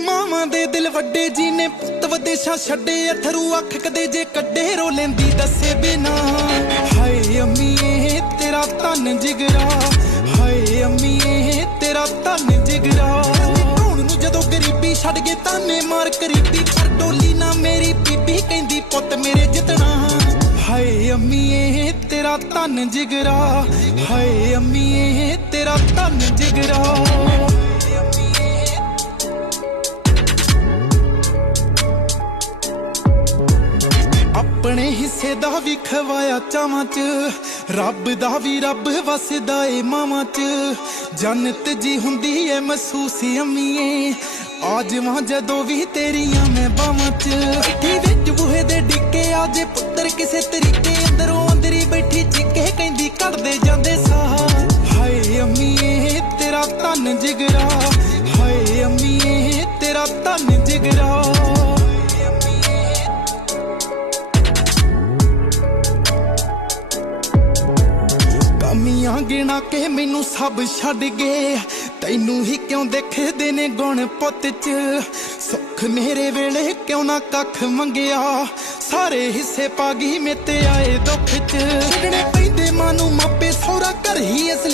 ਮਾਵਾਂ ਦੇ ਦਿਲ ਵੱਡੇ ਜੀ ਨੇ ਪੁੱਤ ਵਿਦੇਸ਼ਾਂ ਛੱਡੇ ਅਥਰੂ ਅੱਖ ਕਦੇ ਜੇ ਕੱਢੇ ਰੋ ਲੈਂਦੀ ਦੱਸੇ ਬਿਨਾ। ਹਾਏ ਅੰਮੀਏ, ਤੇਰਾ ਧੰਨ ਜਿਗਰਾ। ਹਾਏ ਅੰਮੀਏ, ਤੇਰਾ ਧੰਨ ਜਿਗਰਾ। ਢੂਣ ਨੂੰ ਜਦੋਂ ਗਰੀਬੀ ਛੱਡ ਕੇ ਤਾਨੇ ਮਾਰ ਕਰੀਬੀ ਪਰ ਡੋਲੀ ਨਾ ਮੇਰੀ ਬੀਬੀ ਕਹਿੰਦੀ, ਪੁੱਤ ਮੇਰੇ ਜਿੱਤਣਾ। ਹਾਏ ਅੰਮੀਏ, ਤੇਰਾ ਧੰਨ ਜਿਗਰਾ। ਹਾਏ ਅੰਮੀਏ, ਤੇਰਾ ਧੰਨ ਜਿਗਰਾ। ਆਪਣੇ ਦਾ ਵੀ ਖਵਾਇਆ ਚਾਵਾਂ ਚ। ਰੱਬ ਦਾ ਵੀ ਰੱਬ ਵਸਦਾ ਏ ਮਾਵਾਂ ਚ। ਜੰਨਤ ਜੀ ਹੁੰਦੀ ਏ ਮਹਿਸੂਸ ਅੰਮੀਏ। ਆਜਵਾਂ ਜਦੋਂ ਵੀ ਤੇਰੀਆਂ ਮੈਂ ਬਾਵਾਂ ਚ। ਇੱਥੇ ਵਿੱਚ ਬੂਹੇ ਦੇ ਡਿੱਕੇ ਆਜੇ ਪੁੱਤਰ ਕਿਸੇ ਤਰੀਕੇ ਅੰਦਰੋਂ ਅੰਦਰੀ ਬੈਠੀ ਚਿੱਕੇ ਕਹਿੰਦੀ ਕੱਢਦੇ ਜਾਂਦੇ ਕਮੀਆਂ ਗਿਣਾ ਕੇ ਮੈਨੂੰ ਸਭ ਛੱਡ ਗਏ। ਤੈਨੂੰ ਹੀ ਕਿਉਂ ਦੇਖਦੇ ਨੇ ਗੁਣ ਪੁੱਤ ਚ? ਸੁੱਖ ਮੇਰੇ ਵੇਲੇ ਕਿਉਂ ਨਾ ਕੱਖ ਮੰਗਿਆ? ਸਾਰੇ ਹਿੱਸੇ ਪਾ ਗਈ ਮੇ ਤੇ ਆਏ ਦੁੱਖ ਚ। ਛੱਡਣੇ ਪੈਂਦੇ ਮਾਂ ਨੂੰ ਮਾਪੇ ਸਹੁਰਾ ਘਰ ਹੀ ਅਸਲੀ